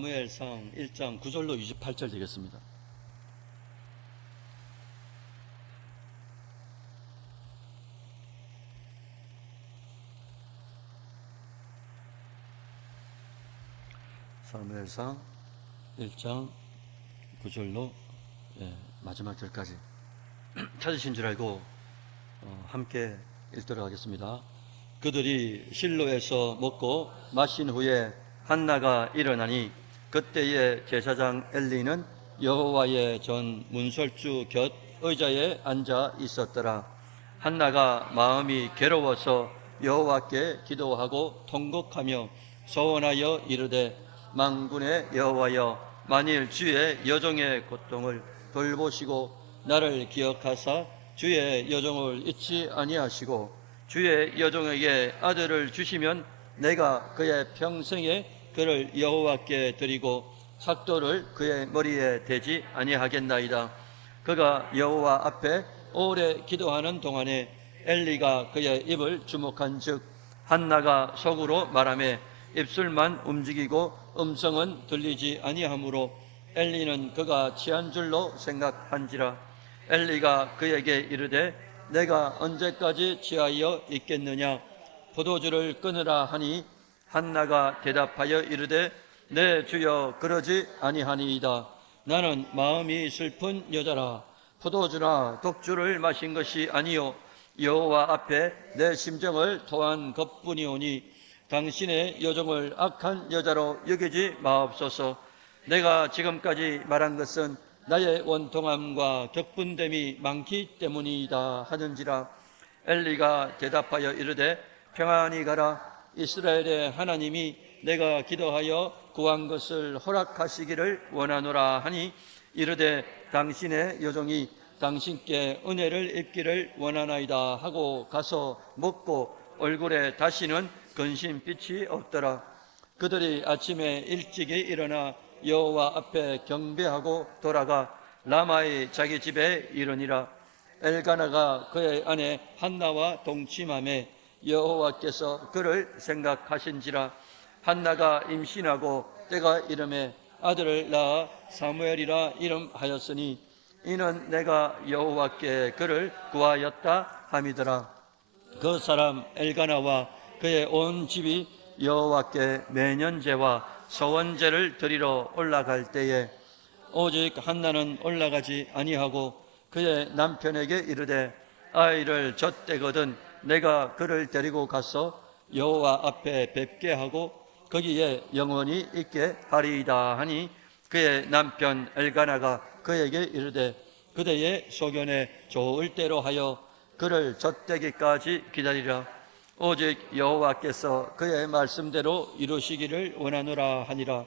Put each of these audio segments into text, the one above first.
사무엘상 1장 9절로 28절 되겠습니다. 사무엘상 1장 9절로 마지막 절까지 찾으신 줄 알고 함께 읽도록 하겠습니다. 그들이 실로에서 먹고 마신 후에 한나가 일어나니 그때의 제사장 엘리는 여호와의 전 문설주 곁 의자에 앉아 있었더라. 한나가 마음이 괴로워서 여호와께 기도하고 통곡하며 소원하여 이르되 만군의 여호와여, 만일 주의 여종의 고통을 돌보시고 나를 기억하사 주의 여종을 잊지 아니하시고 주의 여종에게 아들을 주시면 내가 그의 평생에 그를 여호와께 드리고 삭도를 그의 머리에 대지 아니하겠나이다. 그가 여호와 앞에 오래 기도하는 동안에 엘리가 그의 입을 주목한즉 한나가 속으로 말하며 입술만 움직이고 음성은 들리지 아니하므로 엘리는 그가 취한 줄로 생각한지라. 엘리가 그에게 이르되 내가 언제까지 취하여 있겠느냐, 포도주를 끊으라 하니 한나가 대답하여 이르되 내 주여 그러지 아니하니이다. 나는 마음이 슬픈 여자라. 포도주나 독주를 마신 것이 아니요 여호와 앞에 내 심정을 토한 것뿐이오니 당신의 여종을 악한 여자로 여기지 마옵소서. 내가 지금까지 말한 것은 나의 원통함과 격분됨이 많기 때문이다 하는지라. 엘리가 대답하여 이르되 평안히 가라. 이스라엘의 하나님이 내가 기도하여 구한 것을 허락하시기를 원하노라 하니 이르되 당신의 여종이 당신께 은혜를 입기를 원하나이다 하고 가서 먹고 얼굴에 다시는 근심빛이 없더라. 그들이 아침에 일찍이 일어나 여호와 앞에 경배하고 돌아가 라마의 자기 집에 이르니라. 엘가나가 그의 아내 한나와 동침하매 여호와께서 그를 생각하신지라. 한나가 임신하고 때가 이름에 아들을 낳아 사무엘이라 이름하였으니 이는 내가 여호와께 그를 구하였다 함이더라. 그 사람 엘가나와 그의 온 집이 여호와께 매년제와 서원제를 드리러 올라갈 때에 오직 한나는 올라가지 아니하고 그의 남편에게 이르되 아이를 젖대거든 내가 그를 데리고 가서 여호와 앞에 뵙게 하고 거기에 영원히 있게 하리이다 하니 그의 남편 엘가나가 그에게 이르되 그대의 소견에 좋을 대로 하여 그를 젖대기까지 기다리라. 오직 여호와께서 그의 말씀대로 이루시기를 원하노라 하니라.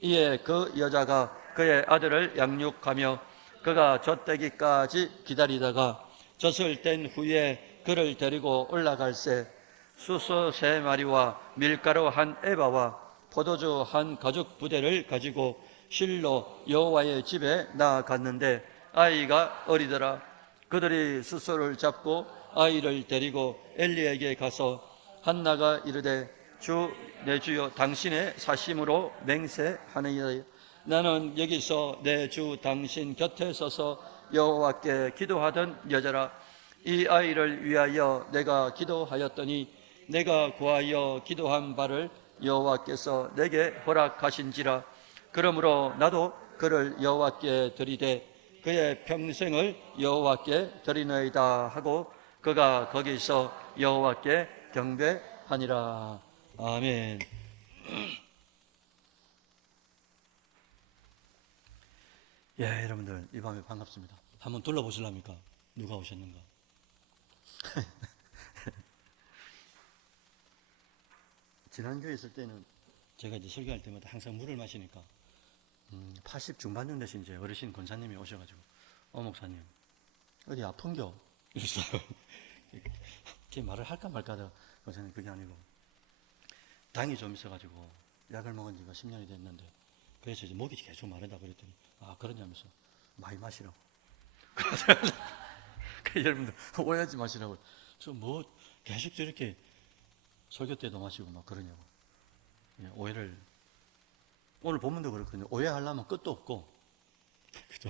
이에 그 여자가 그의 아들을 양육하며 그가 젖대기까지 기다리다가 젖을 뗀 후에 그를 데리고 올라갈새 수소 3마리와 밀가루 1에바와 포도주 1가죽 부대를 가지고 실로 여호와의 집에 나아갔는데 아이가 어리더라. 그들이 수소를 잡고 아이를 데리고 엘리에게 가서 한나가 이르되 내 주여 당신의 사심으로 맹세하느니라. 나는 여기서 내 주 당신 곁에 서서 여호와께 기도하던 여자라. 이 아이를 위하여 내가 기도하였더니 내가 구하여 기도한 바를 여호와께서 내게 허락하신지라. 그러므로 나도 그를 여호와께 드리되 그의 평생을 여호와께 드리나이다 하고 그가 거기서 여호와께 경배하니라. 아멘. 예, 여러분들 이 밤에 반갑습니다. 한번 둘러보실랍니까? 누가 오셨는가? 지난 교회 있을 때는 제가 이제 설교할 때마다 항상 물을 마시니까 80 중반쯤 되신 이제 어르신 권사님이 오셔가지고 목사님 어디 아픈겨? 이랬어요. 제 말을 할까 말까 하다가 권사님 그게 아니고 당이 좀 있어가지고 약을 먹은 지가 10년이 됐는데 그래서 이제 목이 계속 마르다 그랬더니 그러냐면서 많이 마시라고. 여러분들 오해하지 마시라고. 저 뭐 계속 저렇게 설교 때도 마시고 막 그러냐고. 오늘 본문도 그렇거든요. 오해하려면 끝도 없고, 그죠?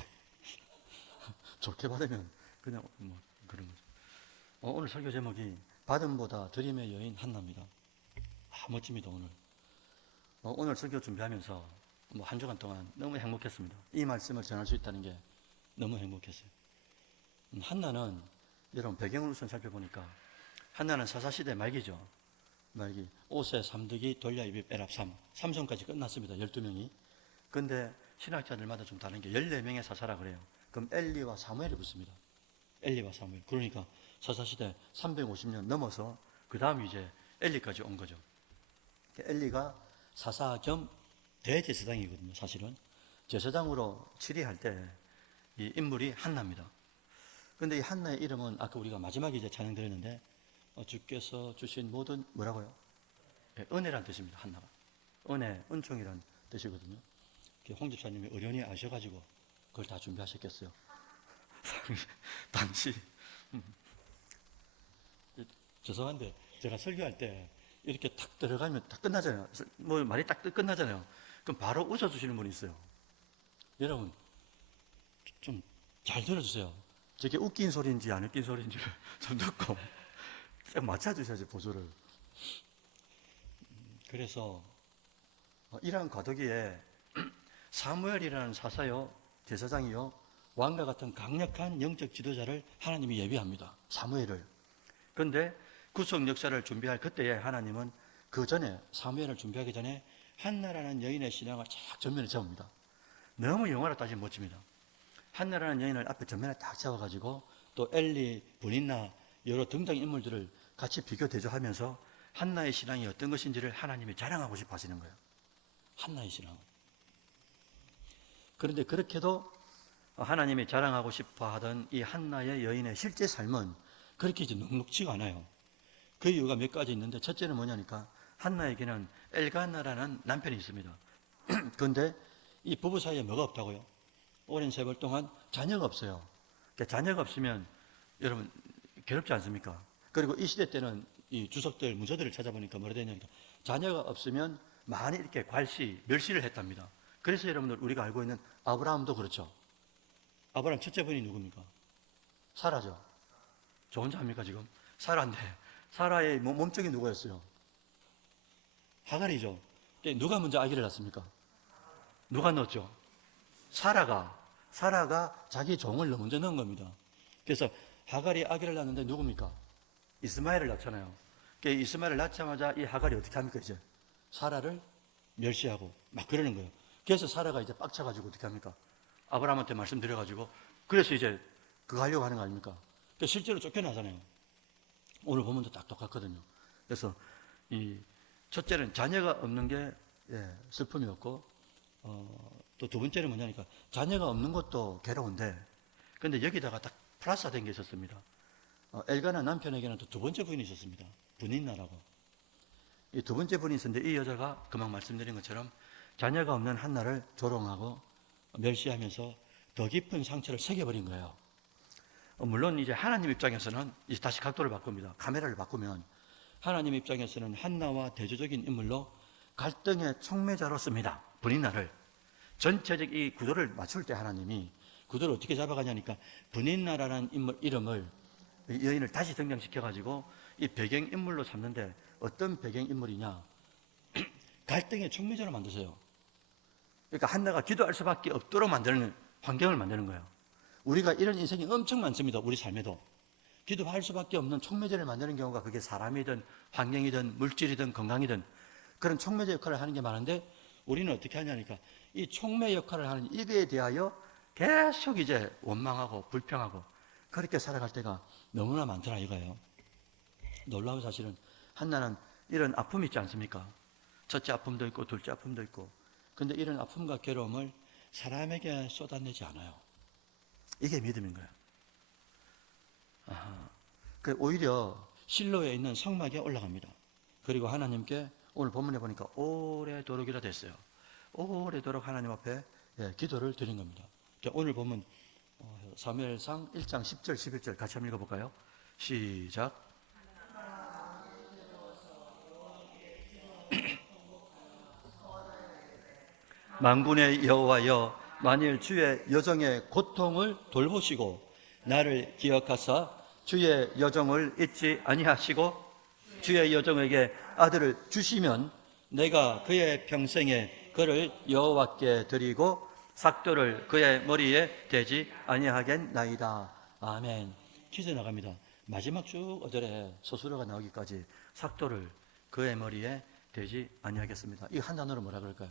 좋게 받으면 그냥 뭐 그런 거죠. 오늘 설교 제목이 받음보다 드림의 여인 한나입니다. 멋집니다, 오늘. 오늘 설교 준비하면서 뭐 한 주간 동안 너무 행복했습니다. 이 말씀을 전할 수 있다는 게 너무 행복했어요. 한나는 여러분 배경을 우선 살펴보니까 한나는 사사시대 말기죠. 말기. 오세, 삼득이, 돌야입이, 에랍, 삼손까지 끝났습니다. 12명이. 근데 신학자들마다 좀 다른 게 14명의 사사라 그래요. 그럼 엘리와 사무엘이 붙습니다. 엘리와 사무엘. 그러니까 사사시대 350년 넘어서 그 다음 이제 엘리까지 온 거죠. 엘리가 사사 겸 대제사장이거든요. 사실은 제사장으로 치리할 때 이 인물이 한나입니다. 근데 이 한나의 이름은 아까 우리가 마지막에 이제 찬양 드렸는데 주께서 주신 모든 뭐라고요? 네, 은혜란 뜻입니다. 한나가 은혜, 은총이란 뜻이거든요. 홍 집사님이 어련히 아셔가지고 그걸 다 준비하셨겠어요. 단지 죄송한데 제가 설교할 때 이렇게 탁 들어가면 딱 끝나잖아요. 뭐 말이 딱 끝나잖아요. 그럼 바로 웃어주시는 분이 있어요. 여러분 좀 잘 들어주세요. 저게 웃긴 소리인지 안 웃긴 소리인지를 좀 듣고 딱 맞춰주셔야지 보조를. 그래서 이러한 과도기에 사무엘이라는 사사요, 제사장이요, 왕과 같은 강력한 영적 지도자를 하나님이 예비합니다. 사무엘을. 그런데 구속 역사를 준비할 그때에 하나님은 그 전에 사무엘을 준비하기 전에 한나라는 여인의 신앙을 쫙 전면에 세웁니다. 너무 영화로 따지면 멋집니다. 한나라는 여인을 앞에 전면에 딱 세워가지고 또 엘리, 브닌나 여러 등장인물들을 같이 비교 대조하면서 한나의 신앙이 어떤 것인지를 하나님이 자랑하고 싶어 하시는 거예요. 한나의 신앙. 그런데 그렇게도 하나님이 자랑하고 싶어 하던 이 한나의 여인의 실제 삶은 그렇게 이제 넉넉지가 않아요. 그 이유가 몇 가지 있는데 첫째는 뭐냐니까 한나에게는 엘가나라는 남편이 있습니다. 그런데 이 부부 사이에 뭐가 없다고요? 오랜 세월 동안 자녀가 없어요. 그러니까 자녀가 없으면 여러분 괴롭지 않습니까? 그리고 이 시대 때는 이 주석들, 문서들을 찾아보니까 뭐라 되냐니까 자녀가 없으면 많이 이렇게 멸시를 했답니다. 그래서 여러분들 우리가 알고 있는 아브라함도 그렇죠. 아브라함 첫째 분이 누굽니까? 사라죠. 저 혼자 합니까 지금? 사라인데 사라의 몸종이 누구였어요? 하갈이죠. 누가 먼저 아기를 낳습니까? 누가 넣었죠? 사라가 자기 종을 먼저 넣은 겁니다. 그래서 하갈이 아기를 낳는데 누굽니까? 이스마엘을 낳잖아요. 이스마엘을 낳자마자 이 하갈이 어떻게 합니까 이제? 사라를 멸시하고 막 그러는 거예요. 그래서 사라가 이제 빡쳐가지고 어떻게 합니까? 아브라함한테 말씀드려가지고 그래서 이제 그거 하려고 하는 거 아닙니까? 실제로 쫓겨나잖아요. 오늘 보면도 딱 똑같거든요. 그래서 이 첫째는 자녀가 없는 게 슬픔이었고 또 두 번째는 뭐냐니까 자녀가 없는 것도 괴로운데 근데 여기다가 딱 플러스가 된 게 있었습니다. 엘가나 남편에게는 또 두 번째 부인이 있었습니다. 브닌나라고. 이 두 번째 분이 있었는데 이 여자가 금방 말씀드린 것처럼 자녀가 없는 한나를 조롱하고 멸시하면서 더 깊은 상처를 새겨버린 거예요. 물론 이제 하나님 입장에서는 이제 다시 각도를 바꿉니다. 카메라를 바꾸면 하나님 입장에서는 한나와 대조적인 인물로 갈등의 촉매자로 씁니다. 브닌나를. 전체적 이 구도를 맞출 때 하나님이 구도를 어떻게 잡아가냐니까 브닌나라는 인물 이름을 여인을 다시 등장시켜가지고 이 배경인물로 삼는데 어떤 배경인물이냐 갈등의 촉매자로 만드세요. 그러니까 한나가 기도할 수밖에 없도록 만드는 환경을 만드는 거예요. 우리가 이런 인생이 엄청 많습니다. 우리 삶에도 기도할 수밖에 없는 촉매제를 만드는 경우가 그게 사람이든 환경이든 물질이든 건강이든 그런 촉매제 역할을 하는 게 많은데 우리는 어떻게 하냐니까 이 촉매 역할을 하는 이거에 대하여 계속 이제 원망하고 불평하고 그렇게 살아갈 때가 너무나 많더라 이거예요. 놀라운 사실은 한나는 이런 아픔이 있지 않습니까? 첫째 아픔도 있고 둘째 아픔도 있고 근데 이런 아픔과 괴로움을 사람에게 쏟아내지 않아요. 이게 믿음인 거예요. 오히려 실로에 있는 성막에 올라갑니다. 그리고 하나님께 오늘 본문에 보니까 오래도록이라 됐어요. 오래도록 하나님 앞에 기도를 드린 겁니다. 오늘 보면 사무엘상 1장 10절 11절 같이 한번 읽어볼까요? 시작. 만군의 여호와여, 만일 주의 여정의 고통을 돌보시고 나를 기억하사 주의 여정을 잊지 아니하시고 주의 여정에게 아들을 주시면 내가 그의 평생에 그를 여호와께 드리고 삭도를 그의 머리에 대지 아니하겠나이다. 아멘. 기세 나갑니다. 마지막 쭉 어절에 소수로가 나오기까지 삭도를 그의 머리에 대지 아니하겠습니다. 이 한 단어로 뭐라 그럴까요?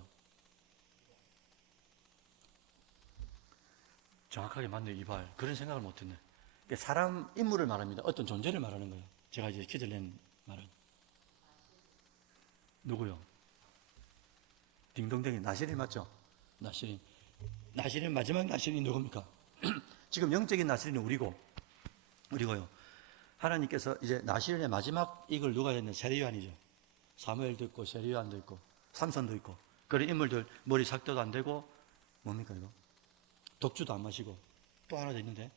정확하게 맞네, 이발. 그런 생각을 못했네. 사람 인물을 말합니다. 어떤 존재를 말하는 거예요. 제가 이제 퀴즈를 낸 말은. 누구요? 딩동댕이 나시린 맞죠? 나시린. 나시린 마지막 나시린이 누굽니까? 지금 영적인 나시린은 우리고요. 하나님께서 이제 나시린의 마지막 이걸 누가 했냐? 세리요한이죠. 사무엘도 있고 세리요한도 있고 삼손도 있고 그런 인물들 머리 삭도도 안 되고 뭡니까 이거? 독주도 안 마시고 또 하나 더 있는데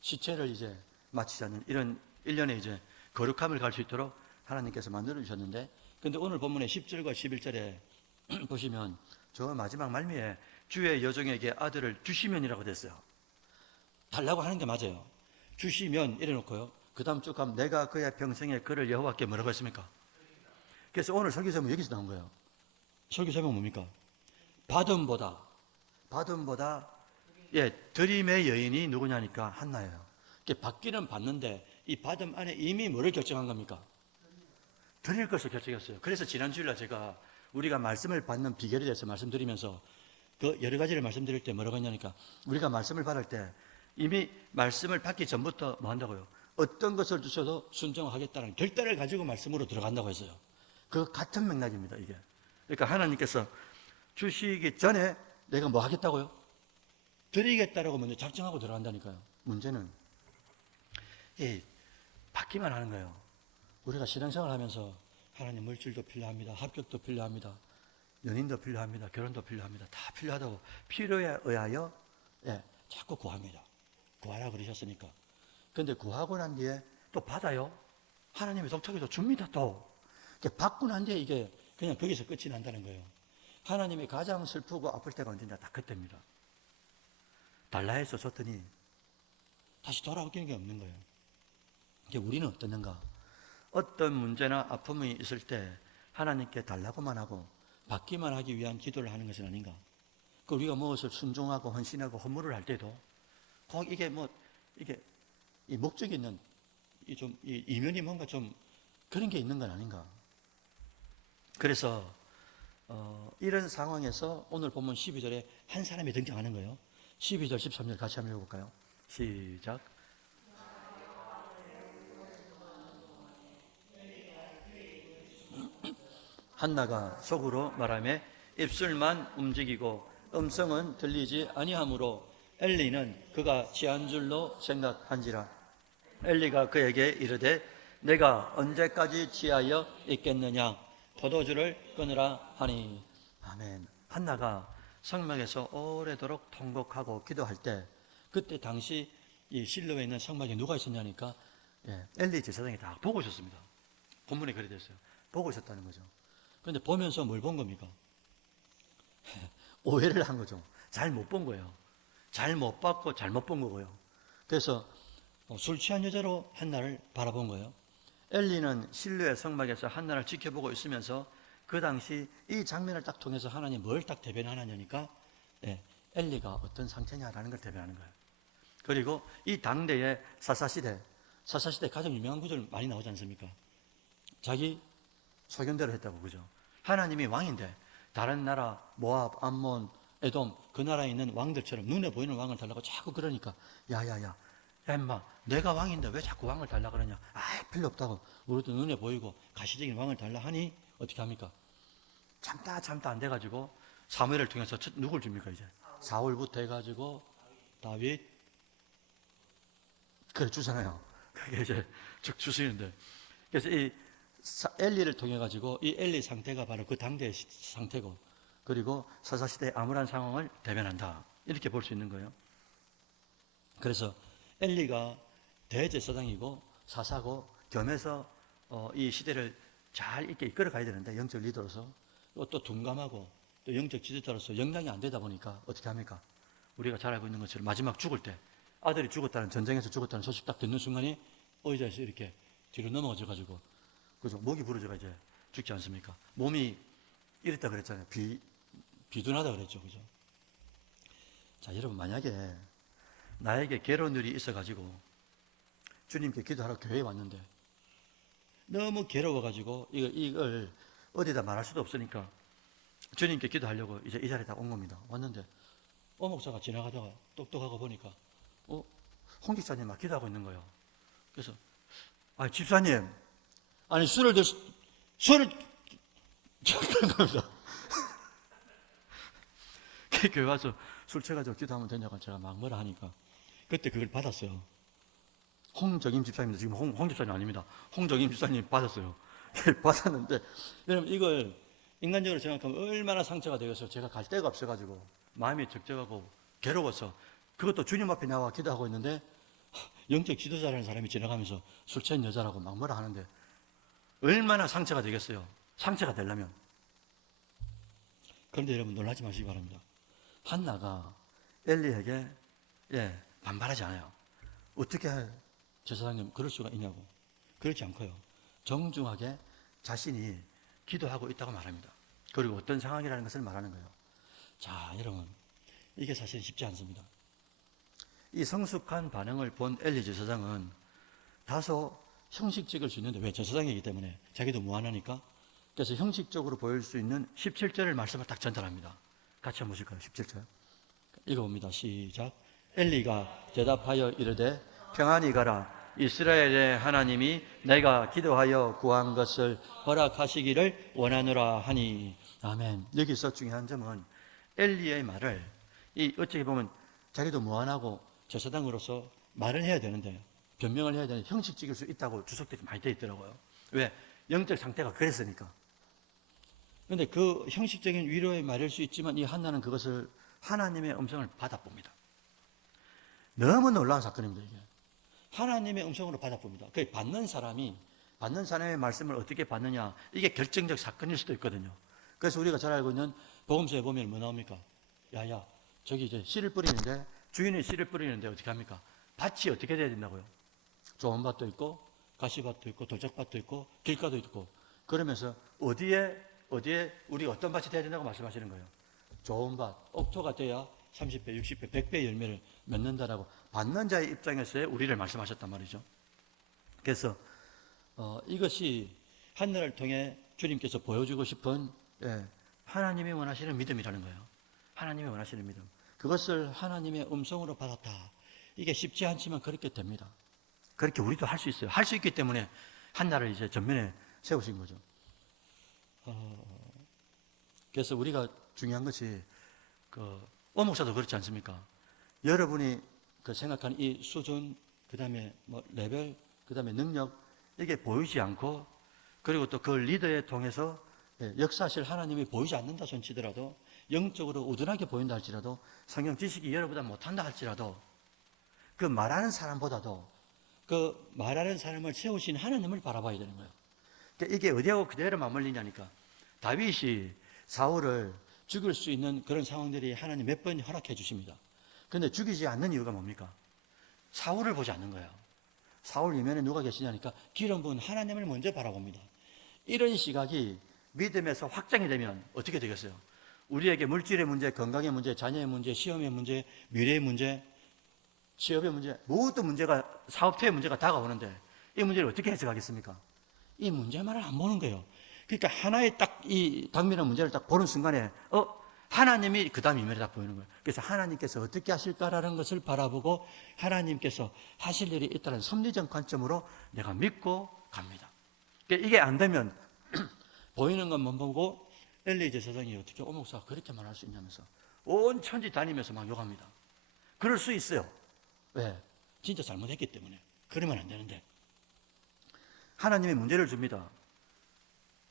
시체를 이제 마치지 않는 이런 일련의 이제 거룩함을 갈 수 있도록 하나님께서 만들어 주셨는데, 근데 오늘 본문의 10절과 11절에 보시면 저 마지막 말미에 주의 여종에게 아들을 주시면이라고 됐어요. 달라고 하는 게 맞아요. 주시면 이래 놓고요. 그 다음 쭉 가면 내가 그의 평생에 그를 여호와께 뭐라고 했습니까? 그래서 오늘 설교 제목 여기서 나온 거예요. 설교 제목 뭡니까? 받음보다 드림의 여인이 누구냐니까 한나예요. 받기는 받는데 이 받음 안에 이미 뭐를 결정한 겁니까? 드릴 것을 결정했어요. 그래서 지난 주일날 제가 우리가 말씀을 받는 비결에 대해서 말씀드리면서 그 여러 가지를 말씀드릴 때 뭐라고 했냐니까, 우리가 말씀을 받을 때 이미 말씀을 받기 전부터 뭐 한다고요? 어떤 것을 주셔도 순종하겠다는 결단을 가지고 말씀으로 들어간다고 했어요. 그 같은 맥락입니다, 이게. 그러니까 하나님께서 주시기 전에 내가 뭐 하겠다고요? 드리겠다라고 먼저 작정하고 들어간다니까요. 문제는 받기만 하는 거예요. 우리가 신앙생활 하면서 하나님 물질도 필요합니다. 합격도 필요합니다. 연인도 필요합니다. 결혼도 필요합니다. 다 필요하다고 필요에 의하여 자꾸 구합니다. 구하라 그러셨으니까. 그런데 구하고 난 뒤에 또 받아요. 하나님이 독특하게 줍니다. 또 받고 난 뒤에 이게 그냥 거기서 끝이 난다는 거예요. 하나님이 가장 슬프고 아플 때가 언제냐? 다 그때입니다. 달라 해서 줬더니 다시 돌아오기는 게 없는 거예요. 우리는 어떻는가? 어떤 문제나 아픔이 있을 때 하나님께 달라고만 하고 받기만 하기 위한 기도를 하는 것은 아닌가? 우리가 무엇을 순종하고 헌신하고 헌물을 할 때도 꼭 이게 이 목적이 있는 이 이면이 뭔가 좀 그런 게 있는 건 아닌가? 그래서 이런 상황에서 오늘 본문 12절에 한 사람이 등장하는 거예요. 12절, 13절 같이 한번 읽어볼까요? 시작. 한나가 속으로 말하며 입술만 움직이고 음성은 들리지 아니하므로 엘리는 그가 취한 줄로 생각한지라. 엘리가 그에게 이르되 내가 언제까지 취하여 있겠느냐? 포도주를 끊으라 하니. 아멘. 한나가 성막에서 오래도록 통곡하고 기도할 때 그때 당시 이 실로에 있는 성막에 누가 있었냐니까 엘리 제사장이 다 보고 있었습니다. 본문에 그래 됐어요. 보고 있었다는 거죠. 그런데 보면서 뭘 본 겁니까? 오해를 한 거죠. 잘 못 본 거예요. 잘 못 봤고 잘못 본 거고요. 그래서 술 취한 여자로 한나를 바라본 거예요. 엘리는 실로의 성막에서 한나를 지켜보고 있으면서 그 당시 이 장면을 딱 통해서 하나님 뭘 딱 대변하느냐니까 엘리가 어떤 상태냐라는 걸 대변하는 거예요. 그리고 이 당대의 사사시대 가장 유명한 구절 많이 나오지 않습니까? 자기 소견대로 했다고, 그죠? 하나님이 왕인데 다른 나라 모압, 암몬, 에돔 그 나라에 있는 왕들처럼 눈에 보이는 왕을 달라고 자꾸 그러니까 야야야 임마 내가 왕인데 왜 자꾸 왕을 달라 그러냐? 필요 없다고, 우리도 눈에 보이고 가시적인 왕을 달라 하니 어떻게 합니까? 참다 안 돼가지고 사무엘을 통해서 누굴 줍니까? 이제 사울부터 해가지고 다윗 그래 주잖아요. 그게 이제 쭉 주시는데, 그래서 이 엘리를 통해 가지고 이 엘리 상태가 바로 그 당대의 상태고, 그리고 사사시대의 암울한 상황을 대변한다, 이렇게 볼 수 있는 거예요. 그래서 엘리가 대제사장이고 사사고 겸해서 이 시대를 잘 이끌어 가야 되는데 영적 리더로서 또 둔감하고 또 영적 지도자로서 역량이 안 되다 보니까 어떻게 합니까? 우리가 잘 알고 있는 것처럼 마지막 죽을 때 아들이 죽었다는, 전쟁에서 죽었다는 소식 딱 듣는 순간에 의자에서 이렇게 뒤로 넘어져 가지고, 그죠? 목이 부러져가 이제 죽지 않습니까? 몸이 이랬다 그랬잖아요. 비둔하다 그랬죠. 그죠? 자, 여러분, 만약에 나에게 괴로운 일이 있어 가지고 주님께 기도하러 교회에 왔는데 너무 괴로워 가지고 이걸 어디다 말할 수도 없으니까 주님께 기도하려고 이제 이 자리에 딱 온 겁니다. 왔는데 목사가 지나가다가 똑똑하고 보니까 홍 집사님 막 기도하고 있는 거예요. 그래서 집사님, 아니 술을 그런 겁니다. 교회 와서 술 취해가지고 기도하면 되냐고 제가 막 뭐라 하니까 그때 그걸 받았어요. 홍정임 집사님도 지금 홍 집사님 아닙니다. 홍정임 집사님 받았어요. 받았는데 여러분, 이걸 인간적으로 생각하면 얼마나 상처가 되겠어요. 제가 갈 데가 없어가지고 마음이 적적하고 괴로워서, 그것도 주님 앞에 나와 기도하고 있는데 영적 지도자라는 사람이 지나가면서 술 취한 여자라고 막 뭐라 하는데 얼마나 상처가 되겠어요. 상처가 되려면. 그런데 여러분, 놀라지 마시기 바랍니다. 한나가 엘리에게 반발하지 않아요. 어떻게 제사장님 그럴 수가 있냐고. 그렇지 않고요, 정중하게 자신이 기도하고 있다고 말합니다. 그리고 어떤 상황이라는 것을 말하는 거예요. 자, 여러분, 이게 사실 쉽지 않습니다. 이 성숙한 반응을 본 엘리 제사장은 다소 형식적일 수 있는데, 왜? 제사장이기 때문에 자기도 무한하니까. 그래서 형식적으로 보일 수 있는 17절을 말씀을 딱 전달합니다. 같이 한번 보실까요? 17절 읽어봅니다. 시작. 엘리가 대답하여 이르되 평안히 가라. 이스라엘의 하나님이 내가 기도하여 구한 것을 허락하시기를 원하노라 하니. 아멘. 여기서 중요한 점은 엘리의 말을, 어떻게 보면 자기도 무한하고 제사장으로서 말을 해야 되는데, 변명을 해야 되는데 형식적일 수 있다고 주석들이 많이 되어 있더라고요. 왜? 영적 상태가 그랬으니까. 그런데 그 형식적인 위로의 말일 수 있지만 이 한나는 그것을 하나님의 음성을 받아봅니다. 너무 놀라운 사건입니다. 이게 하나님의 음성으로 받아봅니다. 그 받는 사람의 말씀을 어떻게 받느냐, 이게 결정적 사건일 수도 있거든요. 그래서 우리가 잘 알고 있는 복음서에 보면 뭐 나옵니까? 야야, 저기 이제 씨를 뿌리는데, 주인이 씨를 뿌리는데 어떻게 합니까? 밭이 어떻게 돼야 된다고요? 좋은 밭도 있고 가시밭도 있고 돌짝밭도 있고 길가도 있고, 그러면서 어디에 우리가 어떤 밭이 돼야 된다고 말씀하시는 거예요? 좋은 밭, 옥토가 돼야 30배, 60배, 100배 열매를 맺는다라고 받는 자의 입장에서의 우리를 말씀하셨단 말이죠. 그래서 이것이 한나를 통해 주님께서 보여주고 싶은 하나님이 원하시는 믿음이라는 거예요. 하나님이 원하시는 믿음. 그것을 하나님의 음성으로 받았다. 이게 쉽지 않지만 그렇게 됩니다. 그렇게 우리도 할 수 있어요. 할 수 있기 때문에 한나를 이제 전면에 세우신 거죠. 그래서 우리가 중요한 것이 목사도 그렇지 않습니까? 여러분이 생각하는 이 수준, 그 다음에 레벨, 그 다음에 능력, 이게 보이지 않고, 그리고 또 그 리더에 통해서 역사하실 하나님이 보이지 않는다 손치더라도, 영적으로 우둔하게 보인다 할지라도, 성경 지식이 여러분보다 못한다 할지라도, 그 말하는 사람보다도 그 말하는 사람을 세우신 하나님을 바라봐야 되는 거예요. 그러니까 이게 어디하고 그대로 맞물리냐니까, 다윗이 사울을 죽일 수 있는 그런 상황들이 하나님 몇 번 허락해 주십니다. 그런데 죽이지 않는 이유가 뭡니까? 사울을 보지 않는 거예요. 사울 이면에 누가 계시냐니까 기름 부은 하나님을 먼저 바라봅니다. 이런 시각이 믿음에서 확장이 되면 어떻게 되겠어요? 우리에게 물질의 문제, 건강의 문제, 자녀의 문제, 시험의 문제, 미래의 문제, 취업의 문제, 모든 문제가, 사업체의 문제가 다가오는데 이 문제를 어떻게 해석하겠습니까? 이 문제만을 안 보는 거예요. 그러니까 하나의 딱 이 당면한 문제를 딱 보는 순간에 하나님이 그 다음 이면에 딱 보이는 거예요. 그래서 하나님께서 어떻게 하실까라는 것을 바라보고 하나님께서 하실 일이 있다는 섭리적 관점으로 내가 믿고 갑니다. 그러니까 이게 안 되면 보이는 것만 보고, 엘리 제사장이 어떻게 목사가 그렇게 말할 수 있냐면서 온 천지 다니면서 막 욕합니다. 그럴 수 있어요. 왜? 진짜 잘못했기 때문에. 그러면 안 되는데 하나님이 문제를 줍니다.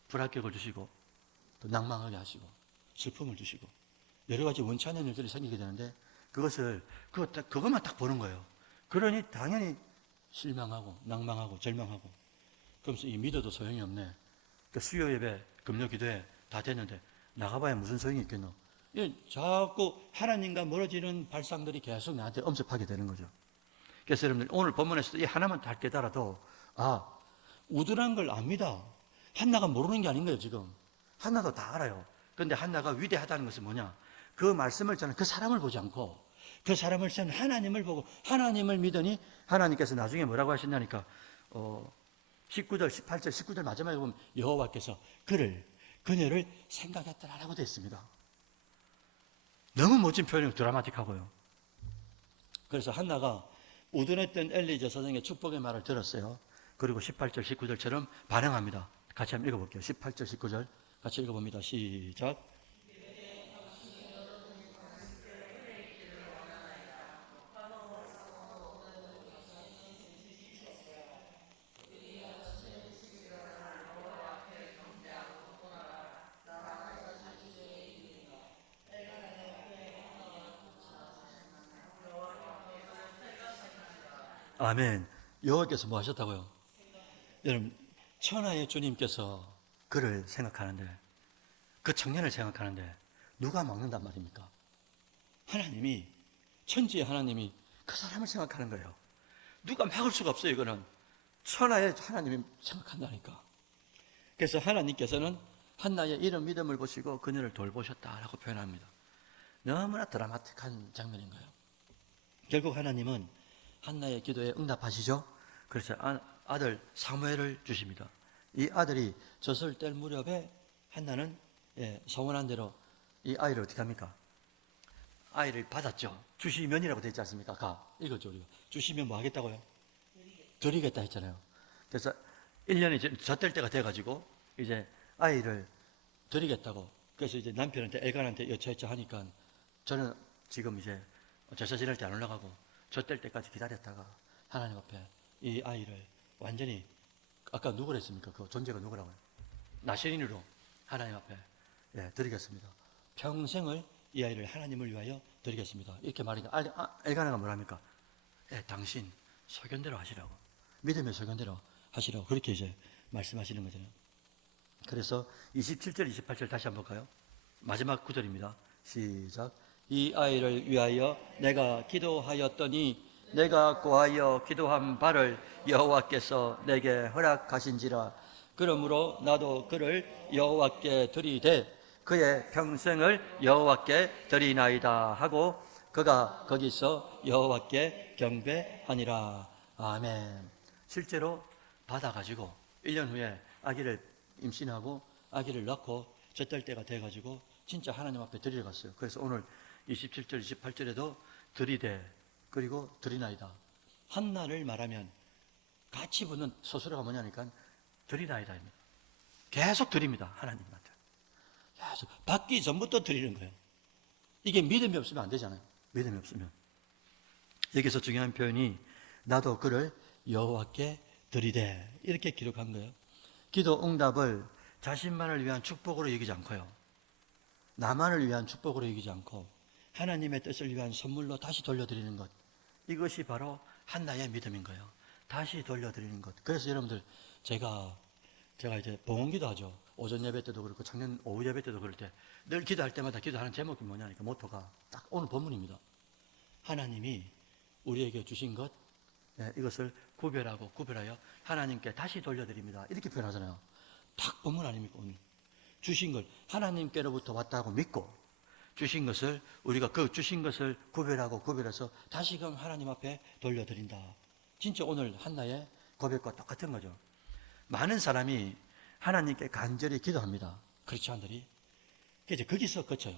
불합격을 주시고 또 낭망하게 하시고 슬픔을 주시고 여러 가지 원치 않는 일들이 생기게 되는데, 그것만 딱 보는 거예요. 그러니 당연히 실망하고 낭망하고 절망하고, 그러면서 이 믿어도 소용이 없네. 수요 예배, 금요 기도회 다 됐는데 나가봐야 무슨 소용이 있겠노? 자꾸 하나님과 멀어지는 발상들이 계속 나한테 엄습하게 되는 거죠. 그래서 여러분들 오늘 본문에서 이 하나만 잘 깨달아도 우둔한 걸 압니다. 한나가 모르는 게 아닌 거예요. 지금 한나도 다 알아요. 그런데 한나가 위대하다는 것은 뭐냐? 그 말씀을 저는 그 사람을 보지 않고 그 사람을 저는 하나님을 보고 하나님을 믿으니 하나님께서 나중에 뭐라고 하신다니까 19절 18절 19절 마지막에 보면 여호와께서 그녀를 생각했더라라고 되어 있습니다. 너무 멋진 표현이고 드라마틱하고요. 그래서 한나가 우둔했던 엘리자 선생의 축복의 말을 들었어요. 그리고 18절 19절처럼 반응합니다. 같이 한번 읽어볼게요. 18절 19절 같이 읽어봅니다. 시작. 아멘. 여호와께서 뭐 하셨다고요? 여러분, 천하의 주님께서 그를 생각하는데, 그 청년을 생각하는데 누가 막는단 말입니까? 하나님이, 천지의 하나님이 그 사람을 생각하는 거예요. 누가 막을 수가 없어요. 이거는 천하의 하나님이 생각한다니까. 그래서 하나님께서는 한나의 이런 믿음을 보시고 그녀를 돌보셨다라고 표현합니다. 너무나 드라마틱한 장면인 거예요. 결국 하나님은 한나의 기도에 응답하시죠. 그래서 아들 사무엘을 주십니다. 이 아들이 젖을 뗄 무렵에 한나는 소원한 대로 이 아이를 어떻게 합니까? 아이를 받았죠. 주시면이라고 되어 있지 않습니까? 이거죠. 우리가 주시면 뭐 하겠다고요? 드리겠다 했잖아요. 그래서 1년이 젖될 때가 돼가지고 이제 아이를 드리겠다고. 그래서 이제 남편한테 엘간한테 여차여차 하니까 저는 지금 이제 제사 지낼 때 안 올라가고 젖될 때까지 기다렸다가 하나님 앞에 이 아이를 완전히 아까 누구를 했습니까? 그 존재가 누구라고요? 나시린으로 하나님 앞에 드리겠습니다. 평생을 이 아이를 하나님을 위하여 드리겠습니다. 이렇게 말하니까 엘가나가 뭐랍니까? 당신 소견대로 하시라고, 믿음의 소견대로 하시라고 그렇게 이제 말씀하시는 거잖아요. 그래서 27절 28절 다시 한번 볼까요? 마지막 구절입니다. 시작. 이 아이를 위하여 내가 기도하였더니 내가 구하여 기도한 바를 여호와께서 내게 허락하신지라. 그러므로 나도 그를 여호와께 드리되 그의 평생을 여호와께 드리나이다 하고 그가 거기서 여호와께 경배하니라. 아멘. 실제로 받아가지고 1년 후에 아기를 임신하고 아기를 낳고 젖될 때가 돼가지고 진짜 하나님 앞에 드리러 갔어요. 그래서 오늘 27절 28절에도 드리되 그리고 드리나이다. 한나를 말하면 같이 붙는 서술어가 뭐냐니까 드리나이다입니다. 계속 드립니다. 하나님한테. 계속 받기 전부터 드리는 거예요. 이게 믿음이 없으면 안 되잖아요. 믿음이 없으면. 여기서 중요한 표현이 나도 그를 여호와께 드리되 이렇게 기록한 거예요. 기도 응답을 자신만을 위한 축복으로 여기지 않고요. 나만을 위한 축복으로 여기지 않고 하나님의 뜻을 위한 선물로 다시 돌려드리는 것. 이것이 바로 한나의 믿음인 거예요. 다시 돌려드리는 것. 그래서 여러분들 제가 이제 봉헌기도 하죠. 오전 예배 때도 그렇고 작년 오후 예배 때도 그럴 때 늘 기도할 때마다 기도하는 제목이 뭐냐니까 모토가 딱 오늘 본문입니다. 하나님이 우리에게 주신 것 이것을 구별하여 하나님께 다시 돌려드립니다. 이렇게 표현하잖아요. 딱 본문 아닙니까? 오늘 주신 걸 하나님께로부터 왔다고 믿고 주신 것을 우리가 그 주신 것을 구별해서 다시금 하나님 앞에 돌려드린다. 진짜 오늘 한나의 고백과 똑같은 거죠. 많은 사람이 하나님께 간절히 기도합니다. 크리스찬들이. 이제 거기서 그쳐요.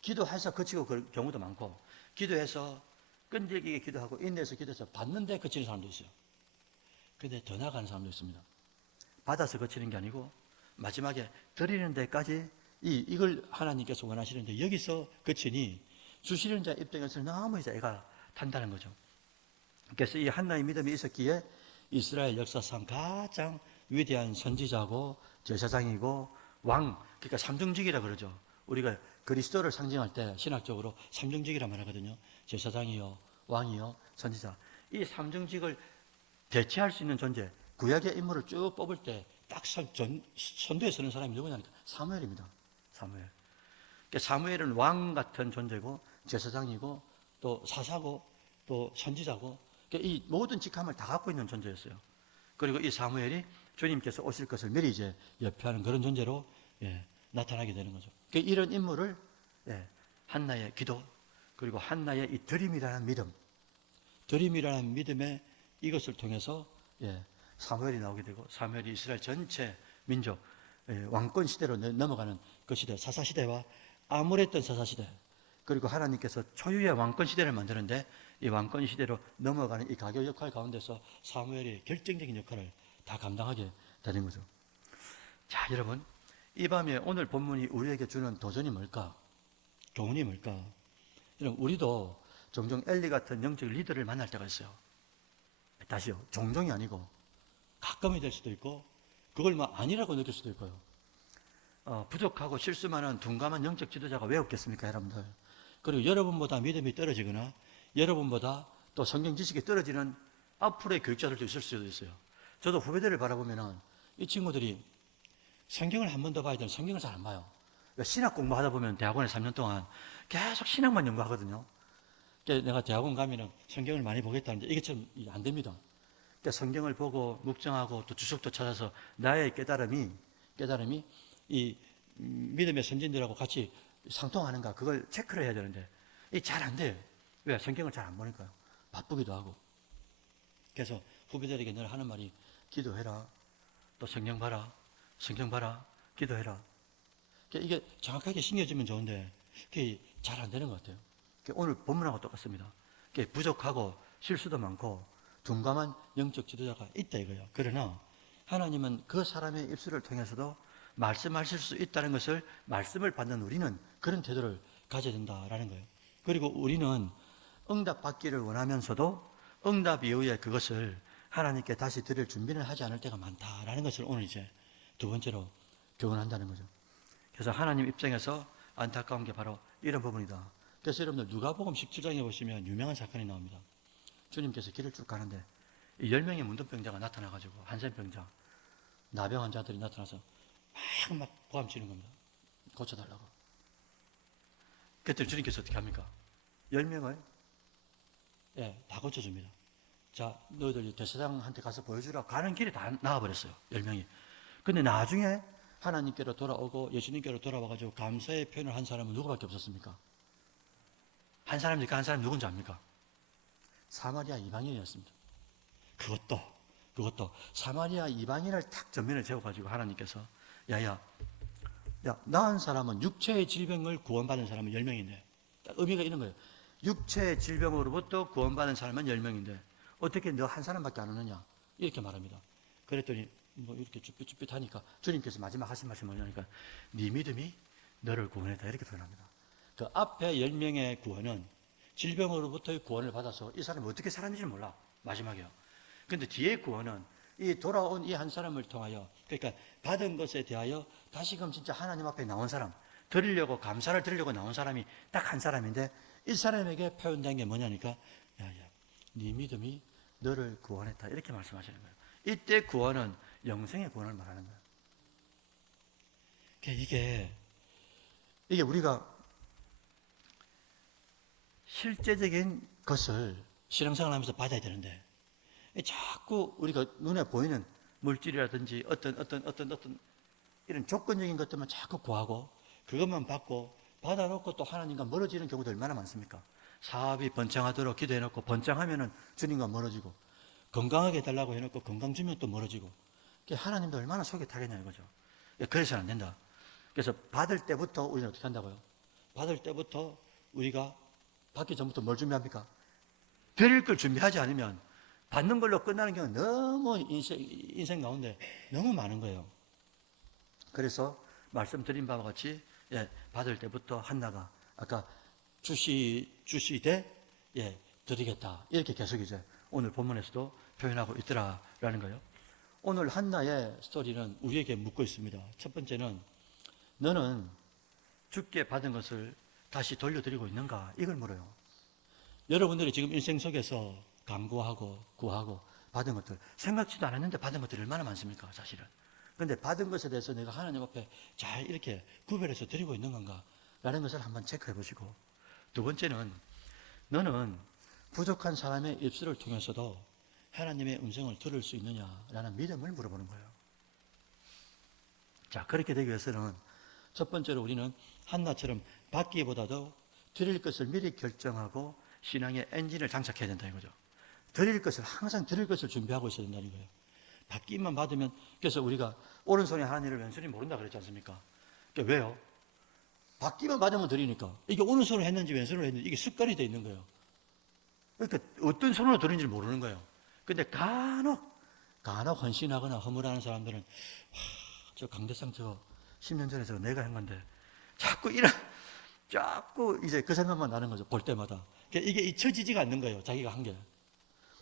기도해서 그치고 그럴 경우도 많고 기도해서 끈질기게 기도하고 인내해서 기도해서 받는데 그치는 사람도 있어요. 근데 더 나아가는 사람도 있습니다. 받아서 그치는 게 아니고 마지막에 드리는 데까지 이걸 하나님께서 원하시는데 여기서 그치니 주시는 자 입장에서 너무 이제 애가 탄다는 거죠. 그래서 이 한나의 믿음이 있었기에 이스라엘 역사상 가장 위대한 선지자고 제사장이고 왕, 그러니까 삼중직이라 그러죠. 우리가 그리스도를 상징할 때 신학적으로 삼중직이라 말하거든요. 제사장이요, 왕이요, 선지자. 이 삼중직을 대체할 수 있는 존재, 구약의 인물을 쭉 뽑을 때 딱 선두에 서는 사람이 누구냐니까 사무엘입니다. 사무엘. 그러니까 사무엘은 왕 같은 존재고 제사장이고 또 사사고 또 선지자고 그러니까 이 모든 직함을 다 갖고 있는 존재였어요. 그리고 이 사무엘이 주님께서 오실 것을 미리 이제 예표하는 그런 존재로 나타나게 되는 거죠. 그러니까 이런 인물을 한나의 기도 그리고 한나의 이 드림이라는 믿음, 드림이라는 믿음의 이것을 통해서 사무엘이 나오게 되고 사무엘이 이스라엘 전체 민족 왕권 시대로 넘어가는 그 시대, 사사 시대와 암울했던 사사 시대, 그리고 하나님께서 초유의 왕권 시대를 만드는데 이 왕권 시대로 넘어가는 이 가교 역할 가운데서 사무엘이 결정적인 역할을 다 감당하게 되는 거죠. 자, 여러분, 이 밤에 오늘 본문이 우리에게 주는 도전이 뭘까? 교훈이 뭘까? 여러분, 우리도 종종 엘리 같은 영적 리더를 만날 때가 있어요. 다시요, 종종이 아니고 가끔이 될 수도 있고 그걸 뭐 아니라고 느낄 수도 있고요. 부족하고 실수 많은 둔감한 영적 지도자가 왜 없겠습니까, 여러분들? 그리고 여러분보다 믿음이 떨어지거나 여러분보다 또 성경 지식이 떨어지는 앞으로의 교육자들도 있을 수도 있어요. 저도 후배들을 바라보면은 이 친구들이 성경을 한 번 더 봐야 되는 성경을 잘 안 봐요. 신학 공부하다 보면 대학원에 3년 동안 계속 신학만 연구하거든요. 그러니까 내가 대학원 가면은 성경을 많이 보겠다는데 이게 참 안 됩니다. 그러니까 성경을 보고 묵정하고 또 주석도 찾아서 나의 깨달음이 이 믿음의 선진들하고 같이 상통하는가 그걸 체크를 해야 되는데 이게 잘 안 돼요. 왜? 성경을 잘 안 보니까요. 바쁘기도 하고. 그래서 후배들에게 늘 하는 말이 기도해라. 또 성경 봐라. 기도해라. 그러니까 이게 정확하게 신겨지면 좋은데 그게 잘 안 되는 것 같아요. 그러니까 오늘 본문하고 똑같습니다. 그러니까 부족하고 실수도 많고 둔감한 영적 지도자가 있다 이거예요. 그러나 하나님은 그 사람의 입술을 통해서도 말씀하실 수 있다는 것을 말씀을 받는 우리는 그런 태도를 가져야 된다라는 거예요. 그리고 우리는 응답 받기를 원하면서도 응답 이후에 그것을 하나님께 다시 드릴 준비를 하지 않을 때가 많다라는 것을 오늘 이제 두 번째로 교훈한다는 거죠. 그래서 하나님 입장에서 안타까운 게 바로 이런 부분이다. 그래서 여러분들 누가복음 17장에 보시면 유명한 사건이 나옵니다. 주님께서 길을 쭉 가는데 10명의 문둥병자가 나타나가지고 한센병자, 나병 환자들이 나타나서 막 고함치는 겁니다. 고쳐달라고. 그때 주님께서 어떻게 합니까? 10명을 다 고쳐줍니다. 자, 너희들 대제사장한테 가서 보여주라. 가는 길에 다 나와버렸어요. 10명이. 근데 나중에 하나님께로 돌아오고 예수님께로 돌아와가지고 감사의 표현을 한 사람은 누구밖에 없었습니까? 한 사람입니까? 한 사람 누군지 압니까? 사마리아 이방인이었습니다. 그것도 사마리아 이방인을 탁 전면에 세워가지고 하나님께서 야, 나은 사람은 육체의 질병을 구원받은 사람은 10명인데 의미가 이런 거예요. 육체의 질병으로부터 구원받은 사람은 10명인데 어떻게 너 한 사람밖에 안 오느냐 이렇게 말합니다. 그랬더니 뭐 이렇게 쭈삣쭈삣하니까 주님께서 마지막 하신 말씀이 뭐냐니까 네 믿음이 너를 구원했다 이렇게 표현합니다. 그 앞에 10명의 구원은 질병으로부터의 구원을 받아서 이 사람이 어떻게 살았는지 몰라 마지막에요. 근데 뒤에 구원은 이 돌아온 이 한 사람을 통하여 그러니까 받은 것에 대하여 다시금 진짜 하나님 앞에 나온 사람 드리려고 감사를 드리려고 나온 사람이 딱 한 사람인데 이 사람에게 표현된 게 뭐냐니까 네 믿음이 너를 구원했다 이렇게 말씀하시는 거예요. 이때 구원은 영생의 구원을 말하는 거예요. 이게 우리가 실제적인 것을 신앙생활 하면서 받아야 되는데 자꾸 우리가 눈에 보이는 물질이라든지 어떤 이런 조건적인 것들만 자꾸 구하고 그것만 받고 받아놓고 또 하나님과 멀어지는 경우도 얼마나 많습니까? 사업이 번창하도록 기도해놓고 번창하면은 주님과 멀어지고 건강하게 해달라고 해놓고 건강 주면 또 멀어지고 하나님도 얼마나 속에 타겠냐 이거죠. 그래서는 안 된다. 그래서 받을 때부터 우리는 어떻게 한다고요? 받을 때부터 우리가 받기 전부터 뭘 준비합니까? 드릴 걸 준비하지 않으면 받는 걸로 끝나는 경우는 너무 인생 가운데 너무 많은 거예요. 그래서 말씀드린 바와 같이 받을 때부터 한나가 아까 주시되 드리겠다 이렇게 계속 이제 오늘 본문에서도 표현하고 있더라라는 거예요. 오늘 한나의 스토리는 우리에게 묻고 있습니다. 첫 번째는 너는 주께 받은 것을 다시 돌려드리고 있는가 이걸 물어요. 여러분들이 지금 인생 속에서 강구하고 구하고 받은 것들 생각지도 않았는데 받은 것들이 얼마나 많습니까? 사실은 근데 받은 것에 대해서 내가 하나님 앞에 잘 이렇게 구별해서 드리고 있는 건가? 라는 것을 한번 체크해 보시고, 두 번째는 너는 부족한 사람의 입술을 통해서도 하나님의 음성을 들을 수 있느냐라는 믿음을 물어보는 거예요. 자, 그렇게 되기 위해서는 첫 번째로 우리는 한나처럼 받기보다도 드릴 것을 미리 결정하고 신앙의 엔진을 장착해야 된다 이거죠. 드릴 것을 항상 드릴 것을 준비하고 있어야 된다는 거예요. 받기만 받으면, 그래서 우리가 오른손에 하는 일을 왼손이 모른다 그랬지 않습니까? 그러니까 왜요? 받기만 받으면 드리니까. 이게 오른손으로 했는지 왼손으로 했는지 이게 습관이 돼 있는 거예요. 그러니까 어떤 손으로 드리는지 모르는 거예요. 근데 간혹 헌신하거나 허물하는 사람들은 저 강대상 저 10년 전에 저 내가 한 건데 자꾸 이제 그 생각만 나는 거죠. 볼 때마다. 그러니까 이게 잊혀지지가 않는 거예요. 자기가 한 게.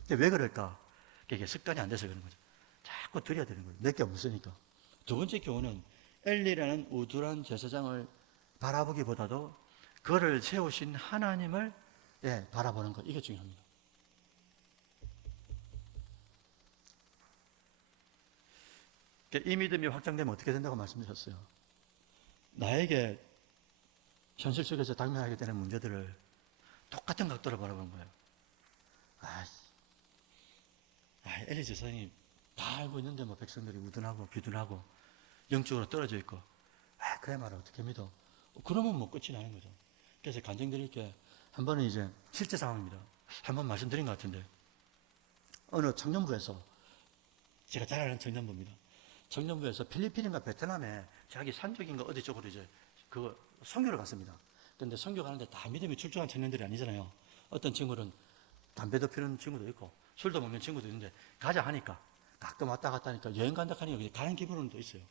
근데 왜 그럴까? 이게 습관이 안 돼서 그런 거죠. 자꾸 드려야 되는 거예요. 내게 없으니까. 두 번째 교훈은 엘리라는 우둔한 제사장을 바라보기보다도 그를 세우신 하나님을 바라보는 것. 이게 중요합니다. 이 믿음이 확장되면 어떻게 된다고 말씀드렸어요. 나에게 현실 속에서 당면하게 되는 문제들을 똑같은 각도로 바라보는 거예요. 엘리 제사장이 다 알고 있는데 뭐 백성들이 우둔하고 비둔하고 영적으로 떨어져 있고 그의 말을 어떻게 믿어? 그러면 뭐 끝이 나는 거죠. 그래서 간증드릴게 한 번은 이제 실제 상황입니다. 한 번 말씀드린 것 같은데 어느 청년부에서 제가 잘 아는 청년부입니다. 청년부에서 필리핀인가 베트남에 자기 산적인가 어디 쪽으로 이제 그 선교를 갔습니다. 그런데 선교 가는데 다 믿음이 출중한 청년들이 아니잖아요. 어떤 친구는 담배도 피우는 친구도 있고 술도 먹는 친구도 있는데 가자 하니까 가끔 왔다 갔다 하니까 여행 간다 하니까 가는 기분은 또 있어요.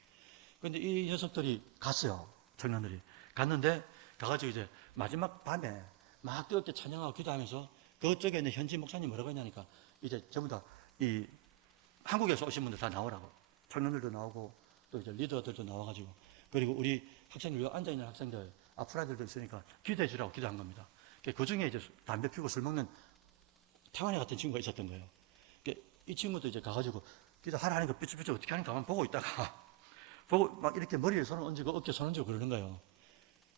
그런데 이 녀석들이 갔어요. 청년들이 갔는데 가가지고 이제 마지막 밤에 막 뜨겁게 찬양하고 기도하면서 그쪽에 있는 현지 목사님 뭐라고 했냐니까 이제 전부 다 이 한국에서 오신 분들 다 나오라고, 청년들도 나오고 또 이제 리더들도 나와가지고, 그리고 우리 학생들, 여기 앉아있는 학생들 아프라들도 있으니까 기도해 주라고 기도한 겁니다. 그 중에 이제 담배 피우고 술 먹는 태환이 같은 친구가 있었던 거예요. 이 친구도 이제 가가지고 기도하라 하니까 삐죽삐죽 어떻게 하는가 만 보고 있다가 보고 막 이렇게 머리에 손을 얹고 어깨에 손 얹고 그러는 거예요.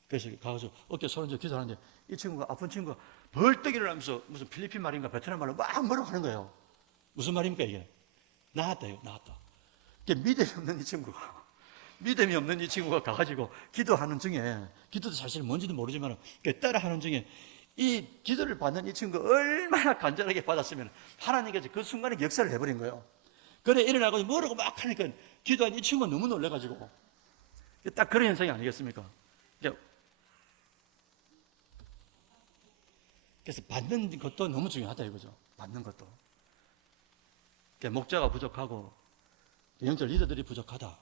그래서 가가지고 어깨에 손 얹고 기도하는데 이 친구가, 아픈 친구가 벌떡 일어나면서 무슨 필리핀 말인가 베트남 말로 막 뭐라고 하는 거예요. 무슨 말입니까 이게? 나았다요, 나았다. 믿음이 없는 이 친구가 가가지고 기도하는 중에, 기도도 사실 뭔지도 모르지만 따라하는 중에 이 기도를 받는 이 친구가 얼마나 간절하게 받았으면 하나님께서 그 순간에 역사를 해버린 거예요. 그래 일어나고 뭐라고 막 하니까 기도한 이 친구가 너무 놀래가지고, 딱 그런 현상이 아니겠습니까? 그래서 받는 것도 너무 중요하다 이거죠. 받는 것도. 목자가 부족하고 영적 리더들이 부족하다.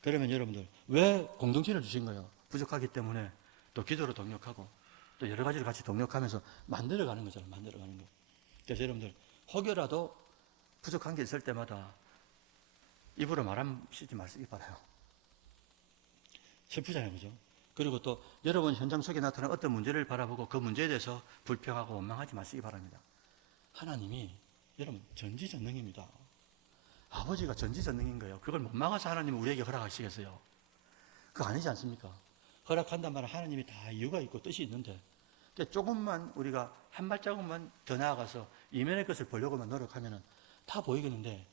그러면 여러분들 왜 공동체를 주신 거예요? 부족하기 때문에 또 기도로 동력하고 또 여러 가지를 같이 동력하면서 만들어가는 거잖아요. 만들어가는 거. 그래서 여러분들 혹여라도 부족한 게 있을 때마다 입으로 말하시지 마시기 바라요. 슬프잖아요, 그죠? 그리고 또 여러분 현장 속에 나타난 어떤 문제를 바라보고 그 문제에 대해서 불평하고 원망하지 마시기 바랍니다. 하나님이 여러분 전지전능입니다. 아버지가 전지전능인 거예요. 그걸 못 막아서 하나님은 우리에게 허락하시겠어요? 그거 아니지 않습니까? 허락한단 말은 하나님이 다 이유가 있고 뜻이 있는데, 조금만 우리가 한 발자국만 더 나아가서 이면의 것을 보려고만 노력하면 다 보이겠는데,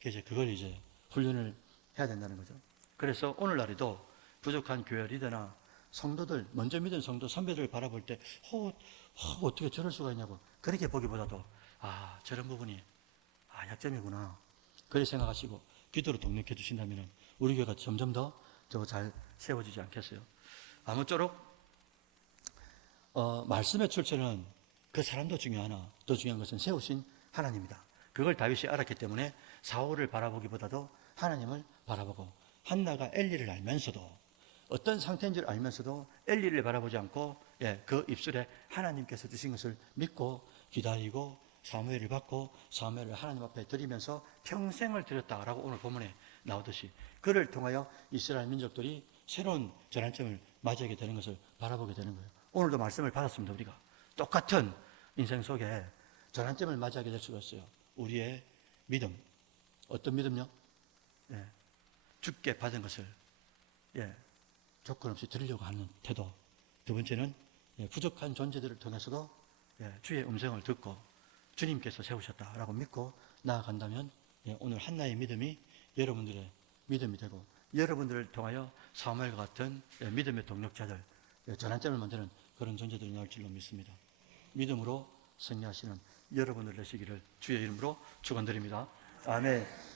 그래서 그걸 이제 훈련을 해야 된다는 거죠. 그래서 오늘날에도 부족한 교회 리더나 성도들, 먼저 믿은 성도 선배들을 바라볼 때 어떻게 저럴 수가 있냐고 그렇게 보기보다도 저런 부분이 약점이구나 그렇게 생각하시고 기도로 동력해 주신다면 우리 교회가 점점 더 잘 세워지지 않겠어요? 아무쪼록 말씀의 출처는 그 사람도 중요하나 더 중요한 것은 세우신 하나님이다. 그걸 다윗이 알았기 때문에 사울을 바라보기보다도 하나님을 바라보고, 한나가 엘리를 알면서도 어떤 상태인 줄 알면서도 엘리를 바라보지 않고 그 입술에 하나님께서 주신 것을 믿고 기다리고 사무엘을 받고 사무엘을 하나님 앞에 드리면서 평생을 드렸다라고 오늘 본문에 나오듯이 그를 통하여 이스라엘 민족들이 새로운 전환점을 맞이하게 되는 것을 바라보게 되는 거예요. 오늘도 말씀을 받았습니다. 우리가 똑같은 인생 속에 전환점을 맞이하게 될 수가 있어요. 우리의 믿음. 어떤 믿음요? 주께 받은 것을 조건 없이 드리려고 하는 태도. 두 번째는 부족한 존재들을 통해서도 주의 음성을 듣고 주님께서 세우셨다라고 믿고 나아간다면 오늘 한나의 믿음이 여러분들의 믿음이 되고 여러분들을 통하여 사무엘과 같은 믿음의 동력자들, 전환점을 만드는 그런 존재들이 나올 줄로 믿습니다. 믿음으로 승리하시는 여러분들 되시기를 주의 이름으로 축원드립니다. 아멘.